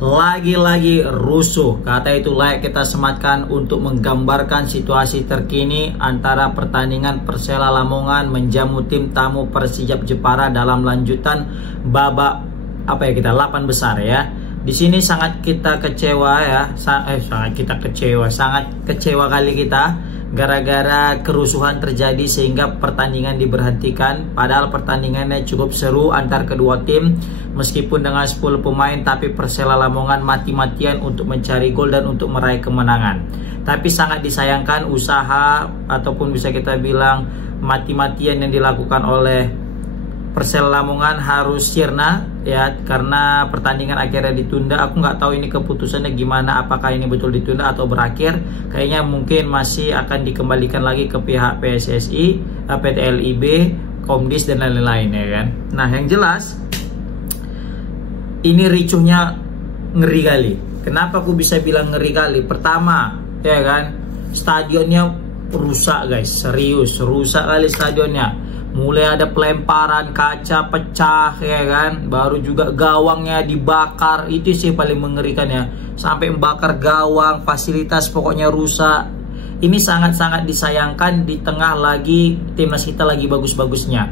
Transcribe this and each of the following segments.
Lagi-lagi rusuh, kata itu layak kita sematkan untuk menggambarkan situasi terkini antara pertandingan Persela Lamongan menjamu tim tamu Persijap Jepara dalam lanjutan babak 8 besar ya. Di sini sangat kita kecewa ya, sangat kecewa kali kita gara-gara kerusuhan terjadi sehingga pertandingan diberhentikan. Padahal pertandingannya cukup seru antar kedua tim, meskipun dengan 10 pemain tapi Persela Lamongan mati-matian untuk mencari gol dan untuk meraih kemenangan. Tapi sangat disayangkan usaha ataupun bisa kita bilang mati-matian yang dilakukan oleh Persela Lamongan harus sirna ya, karena pertandingan akhirnya ditunda. Aku nggak tahu ini keputusannya gimana, apakah ini betul ditunda atau berakhir. Kayaknya mungkin masih akan dikembalikan lagi ke pihak PSSI, PT LIB, Komdis dan lain-lain ya kan. Nah yang jelas ini ricuhnya ngeri kali. Kenapa aku bisa bilang ngeri kali? Pertama ya kan, stadionnya rusak guys, serius rusak kali stadionnya. Mulai ada pelemparan, kaca pecah ya kan, baru juga gawangnya dibakar. Itu sih paling mengerikan ya, sampai membakar gawang, fasilitas pokoknya rusak. Ini sangat-sangat disayangkan di tengah lagi timnas kita lagi bagus-bagusnya.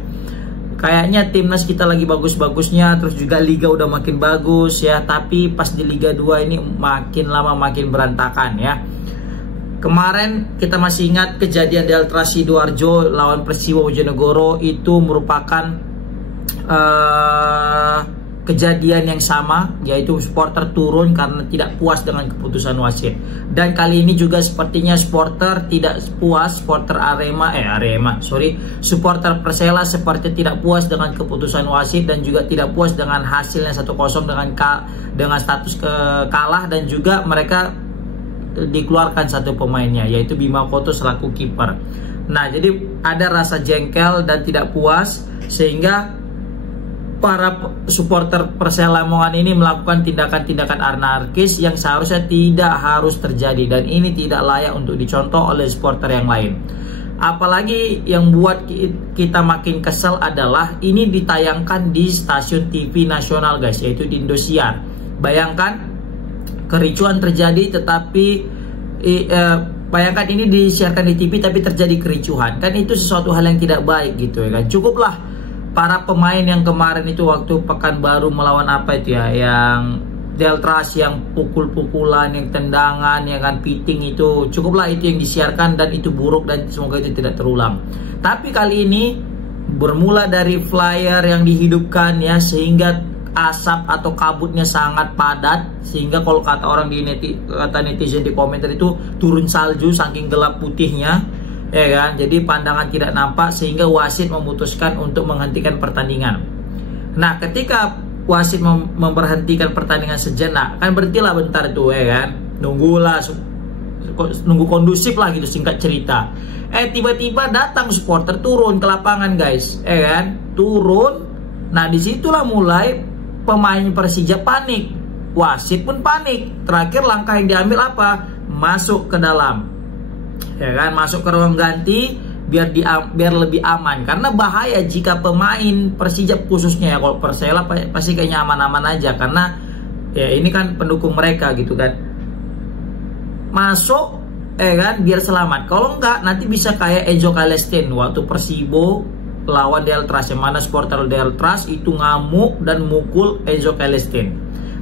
Kayaknya timnas kita lagi bagus-bagusnya, terus juga liga udah makin bagus ya, tapi pas di Liga 2 ini makin lama makin berantakan ya. Kemarin kita masih ingat kejadian Delta Sidoarjo lawan Persiwo Bojonegoro, itu merupakan kejadian yang sama, yaitu supporter turun karena tidak puas dengan keputusan wasit. Dan kali ini juga sepertinya supporter tidak puas, supporter supporter Persela seperti tidak puas dengan keputusan wasit dan juga tidak puas dengan hasilnya 1-0 dengan status kalah, dan juga mereka dikeluarkan satu pemainnya, yaitu Bima Koto selaku kiper. Nah jadi ada rasa jengkel dan tidak puas, sehingga para supporter Persela Lamongan ini melakukan tindakan-tindakan anarkis yang seharusnya tidak harus terjadi, dan ini tidak layak untuk dicontoh oleh supporter yang lain. Apalagi yang buat kita makin kesel adalah ini ditayangkan di stasiun TV nasional guys, yaitu di Indosiar. Bayangkan kericuan terjadi, tetapi bayangkan ini disiarkan di TV tapi terjadi kericuhan, kan itu sesuatu hal yang tidak baik gitu ya kan. Cukuplah para pemain yang kemarin itu waktu Pekanbaru melawan yang Deltras, yang pukul-pukulan, yang tendangan, yang kan piting, itu cukuplah itu yang disiarkan, dan itu buruk dan semoga itu tidak terulang. Tapi kali ini bermula dari flyer yang dihidupkan ya, sehingga asap atau kabutnya sangat padat, sehingga kalau kata orang kata netizen di komentar itu turun salju saking gelap putihnya ya kan. Jadi pandangan tidak nampak, sehingga wasit memutuskan untuk menghentikan pertandingan. Nah ketika wasit memberhentikan pertandingan sejenak, kan berhentilah bentar tuh ya kan, nunggu kondusif lah gitu, singkat cerita. Tiba-tiba datang supporter turun ke lapangan guys ya kan, turun. Nah disitulah mulai pemain Persija panik, wasit pun panik. Terakhir langkah yang diambil apa? Masuk ke dalam, ya kan, masuk ke ruang ganti biar lebih aman. Karena bahaya jika pemain Persija khususnya ya, kalau Persela pasti kayaknya aman-aman aja, karena ya ini kan pendukung mereka gitu kan. Masuk, kan, biar selamat. Kalau enggak nanti bisa kayak Enzo Calestine waktu Persibo lawan Deltras, yang mana supporter Deltras itu ngamuk dan mukul Enzo Calestine.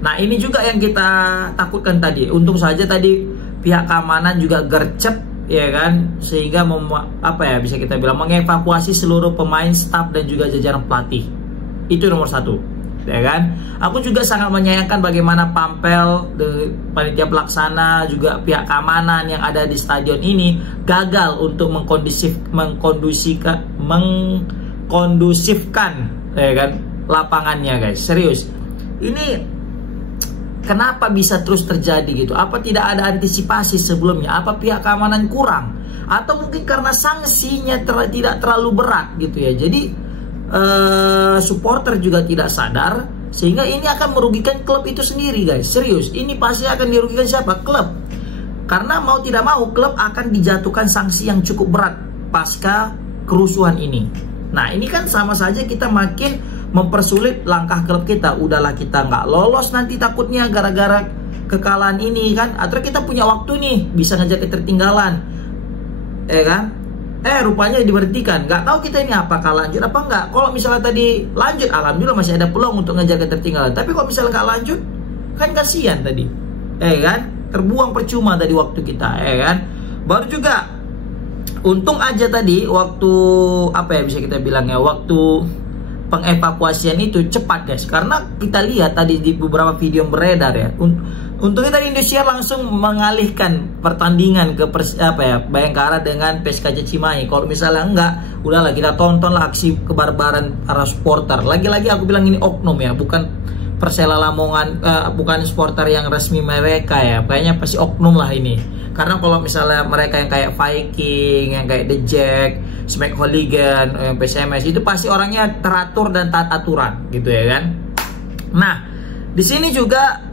Nah ini juga yang kita takutkan tadi. Untung saja tadi pihak keamanan juga gercep ya kan, sehingga bisa kita bilang mengevakuasi seluruh pemain, staf dan juga jajaran pelatih. Itu nomor satu ya kan. Aku juga sangat menyayangkan bagaimana Pampel, panitia pelaksana, juga pihak keamanan yang ada di stadion ini gagal untuk mengkondusifkan ya kan lapangannya guys. Serius, ini kenapa bisa terus terjadi gitu? Apa tidak ada antisipasi sebelumnya? Apa pihak keamanan kurang? Atau mungkin karena sanksinya tidak terlalu berat gitu ya. Jadi supporter juga tidak sadar, sehingga ini akan merugikan klub itu sendiri guys. Serius, ini pasti akan dirugikan siapa? Klub. Karena mau tidak mau klub akan dijatuhkan sanksi yang cukup berat pasca kerusuhan ini. Nah ini kan sama saja kita makin mempersulit langkah klub kita. Udahlah, kita nggak lolos nanti takutnya gara-gara kekalahan ini kan, atau kita punya waktu nih bisa ngejar ketertinggalan, kan? Rupanya diberhentikan. Nggak tahu kita ini apakah lanjut apa enggak. Kalau misalnya tadi lanjut, alhamdulillah masih ada peluang untuk ngejar ketertinggalan. Tapi kalau misalnya nggak lanjut, kan kasihan tadi, kan? Terbuang percuma tadi waktu kita, kan? Baru juga untung aja tadi waktu bisa kita bilang ya, waktu pengevakuasian itu cepat guys, karena kita lihat tadi di beberapa video yang beredar ya, untuk kita di Indonesia langsung mengalihkan pertandingan ke Bayangkara dengan PSKJ Cimahi. Kalau misalnya enggak, udahlah kita tontonlah aksi kebarbaran para supporter. Lagi-lagi aku bilang ini oknum ya, bukan Persela Lamongan, bukan supporter yang resmi mereka ya, kayaknya pasti oknum lah ini. Karena kalau misalnya mereka yang kayak Viking, yang kayak The Jack, Smack Hooligan, yang PSMS, itu pasti orangnya teratur dan taat aturan gitu ya kan. Nah, di sini juga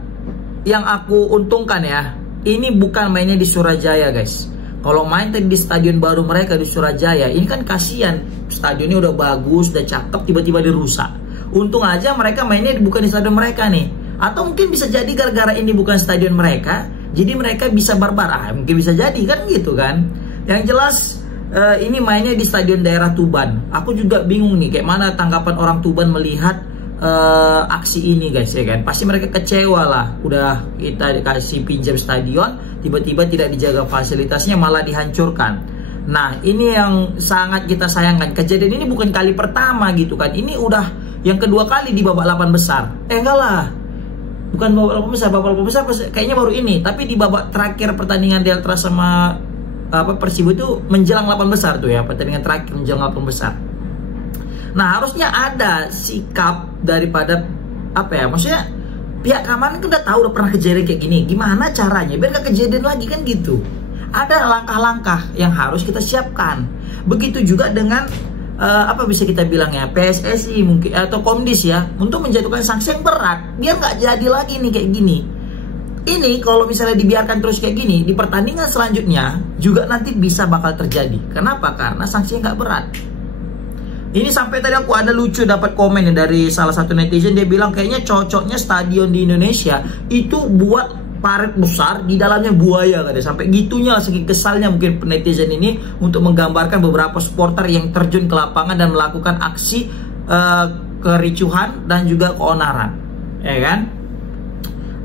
yang aku untungkan ya, ini bukan mainnya di Surajaya guys. Kalau main tadi di stadion baru mereka di Surajaya, ini kan kasihan, stadionnya udah bagus, udah cakep, tiba-tiba dirusak. Untung aja mereka mainnya bukan di stadion mereka nih. Atau mungkin bisa jadi gara-gara ini bukan stadion mereka, jadi mereka bisa barbar, mungkin bisa jadi kan gitu kan. Yang jelas ini mainnya di stadion daerah Tuban. Aku juga bingung nih kayak mana tanggapan orang Tuban melihat aksi ini guys ya kan. Pasti mereka kecewa lah, udah kita dikasih pinjam stadion, tiba-tiba tidak dijaga fasilitasnya, malah dihancurkan. Nah ini yang sangat kita sayangkan. Kejadian ini bukan kali pertama gitu kan, ini udah yang kedua kali di babak 8 besar. Enggak lah, bukan babak 8 besar kayaknya baru ini. Tapi di babak terakhir pertandingan Delta sama Persibo itu menjelang 8 besar tuh ya, pertandingan terakhir menjelang 8 besar. Nah harusnya ada sikap daripada maksudnya pihak keamanan kan udah tahu, udah pernah kejadian kayak gini, gimana caranya biar gak kejadian lagi kan gitu. Ada langkah-langkah yang harus kita siapkan. Begitu juga dengan bisa kita bilang ya, PSSI mungkin atau Komdis ya, untuk menjatuhkan sanksi yang berat biar nggak jadi lagi nih kayak gini. Ini kalau misalnya dibiarkan terus kayak gini, di pertandingan selanjutnya juga nanti bisa bakal terjadi. Kenapa? Karena sanksinya nggak berat. Ini sampai tadi aku ada lucu dapat komen dari salah satu netizen, dia bilang kayaknya cocoknya stadion di Indonesia itu buat parit besar, di dalamnya buaya katanya. Sampai gitunya, saking kesalnya mungkin netizen ini untuk menggambarkan beberapa supporter yang terjun ke lapangan dan melakukan aksi kericuhan dan juga keonaran, ya kan?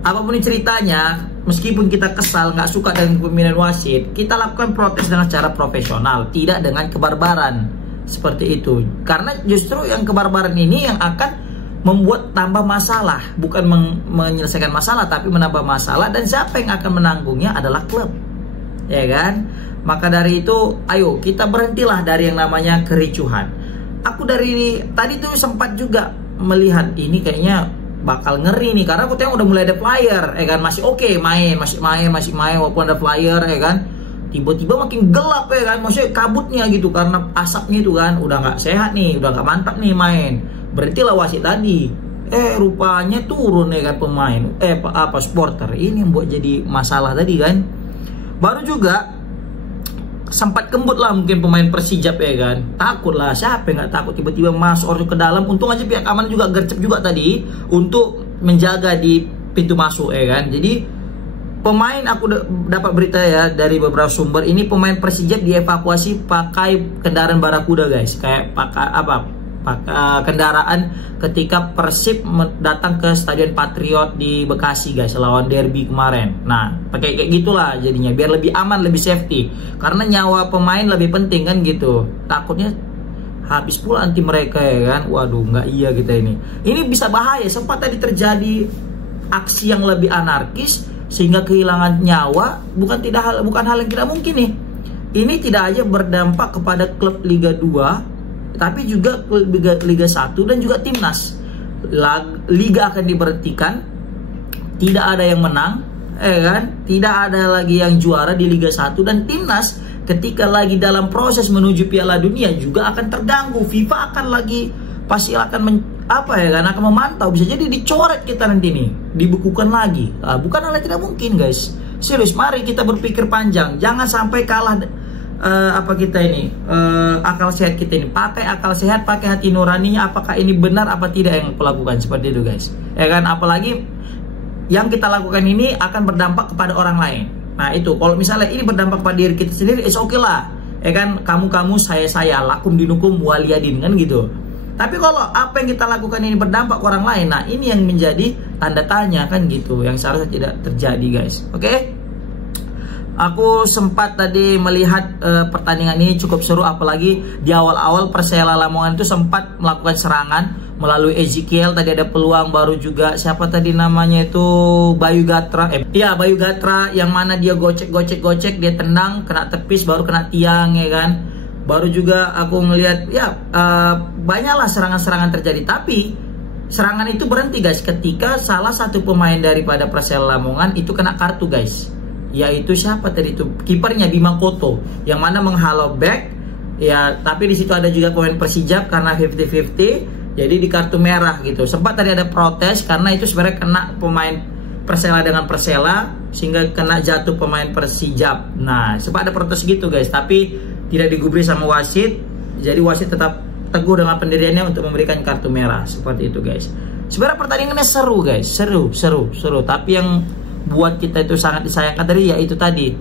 Apapun ceritanya, meskipun kita kesal, nggak suka dengan kepemimpinan wasit, kita lakukan protes dengan cara profesional, tidak dengan kebarbaran seperti itu. Karena justru yang kebarbaran ini yang akan membuat tambah masalah, bukan menyelesaikan masalah, tapi menambah masalah, dan siapa yang akan menanggungnya adalah klub, ya kan? Maka dari itu, ayo kita berhentilah dari yang namanya kericuhan. Aku dari tadi tuh sempat juga melihat ini kayaknya bakal ngeri nih, karena aku tengok udah mulai ada flyer, ya kan? Masih oke, masih main walaupun ada flyer, ya kan? Tiba-tiba makin gelap, ya kan? Maksudnya kabutnya gitu karena asapnya itu kan, udah nggak sehat nih, udah nggak mantap nih main. Berhentilah wasit tadi. Rupanya turun ya kan pemain, supporter. Ini yang buat jadi masalah tadi kan. Baru juga sempat kembut lah mungkin pemain Persijap, ya kan. Takut lah, siapa yang nggak takut tiba-tiba masuk orang ke dalam. Untung aja pihak keamanan juga gercep juga tadi untuk menjaga di pintu masuk, ya kan. Jadi pemain, aku dapat berita ya dari beberapa sumber, ini pemain Persijap dievakuasi pakai kendaraan Barakuda guys. Kayak pakai kendaraan ketika Persib datang ke Stadion Patriot di Bekasi guys, lawan derby kemarin. Nah pakai kayak gitulah jadinya, biar lebih aman, lebih safety, karena nyawa pemain lebih penting kan gitu. Takutnya habis pula nanti mereka, ya kan. Waduh, nggak iya kita ini bisa bahaya. Sempat tadi terjadi aksi yang lebih anarkis sehingga kehilangan nyawa, bukan hal yang tidak mungkin nih. Ini tidak aja berdampak kepada klub Liga 2, tapi juga Liga 1 dan juga Timnas. Liga akan diberhentikan, tidak ada yang menang, kan? Tidak ada lagi yang juara di Liga 1, dan Timnas ketika lagi dalam proses menuju Piala Dunia juga akan terganggu. FIFA akan pasti akan akan memantau, bisa jadi dicoret kita nanti nih, dibukukan lagi. Bukan hal yang tidak mungkin guys. Serius, mari kita berpikir panjang, jangan sampai kalah apa kita ini akal sehat kita ini, pakai akal sehat, pakai hati nuraninya, apakah ini benar apa tidak yang aku lakukan, seperti itu guys, ya kan. Apalagi yang kita lakukan ini akan berdampak kepada orang lain. Nah itu, kalau misalnya ini berdampak pada diri kita sendiri, it's okay lah, ya kan. Kamu saya, lakum dinukum waliyadin, kan gitu. Tapi kalau apa yang kita lakukan ini berdampak ke orang lain, nah ini yang menjadi tanda tanya, kan gitu, yang seharusnya tidak terjadi guys. Oke. Aku sempat tadi melihat pertandingan ini cukup seru, apalagi di awal-awal Persela Lamongan itu sempat melakukan serangan melalui Ezekiel. Tadi ada peluang, baru juga siapa tadi namanya itu, Bayu Gatra. Iya, Bayu Gatra, yang mana dia gocek, dia tendang, kena tepis, baru kena tiang, ya kan. Baru juga aku ngelihat ya banyaklah serangan-serangan terjadi, tapi serangan itu berhenti guys ketika salah satu pemain daripada Persela Lamongan itu kena kartu guys. Yaitu siapa tadi itu, kipernya Bima Koto, yang mana menghalau back ya, tapi di situ ada juga pemain Persijap karena 50-50, jadi di kartu merah gitu. Sempat tadi ada protes karena itu sebenarnya kena pemain Persela dengan Persela, sehingga kena jatuh pemain Persijap. Nah sempat ada protes gitu guys, tapi tidak digubris sama wasit, jadi wasit tetap teguh dengan pendiriannya untuk memberikan kartu merah, seperti itu guys. Sebenarnya pertandingannya seru guys, seru, tapi yang buat kita itu sangat disayangkan tadi, yaitu tadi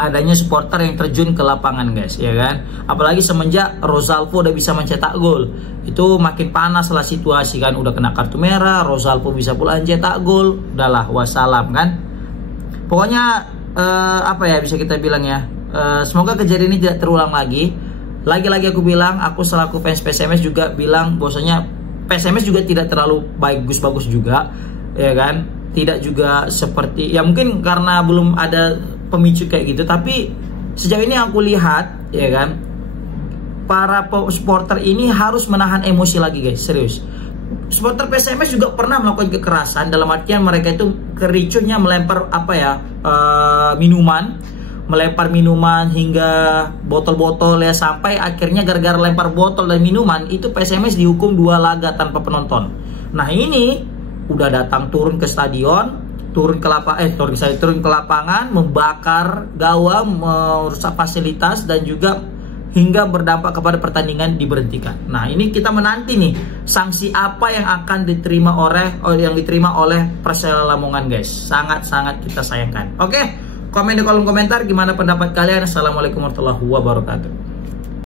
adanya supporter yang terjun ke lapangan guys, ya kan. Apalagi semenjak Rosalvo udah bisa mencetak gol, itu makin panas lah situasi kan. Udah kena kartu merah, Rosalvo bisa pula cetak gol, udahlah wassalam kan. Pokoknya apa ya bisa kita bilang ya, semoga kejadian ini tidak terulang lagi. Lagi-lagi aku bilang, aku selaku fans PSMS juga bilang bahwasanya PSMS juga tidak terlalu bagus juga, ya kan. Tidak juga seperti, ya mungkin karena belum ada pemicu kayak gitu, tapi sejauh ini aku lihat, ya kan, para supporter ini harus menahan emosi lagi guys, serius. Supporter PSMS juga pernah melakukan kekerasan, dalam artian mereka itu kericuhnya melempar apa ya, melempar minuman hingga botol-botol ya, sampai akhirnya gara-gara lempar botol dan minuman itu PSMS dihukum 2 laga tanpa penonton. Nah ini udah datang turun ke stadion, turun ke lapangan, membakar gawang, merusak fasilitas, dan juga hingga berdampak kepada pertandingan diberhentikan. Nah ini kita menanti nih sanksi apa yang akan diterima oleh Persela Lamongan guys. Sangat-sangat kita sayangkan. Oke, komen di kolom komentar gimana pendapat kalian. Assalamualaikum warahmatullahi wabarakatuh.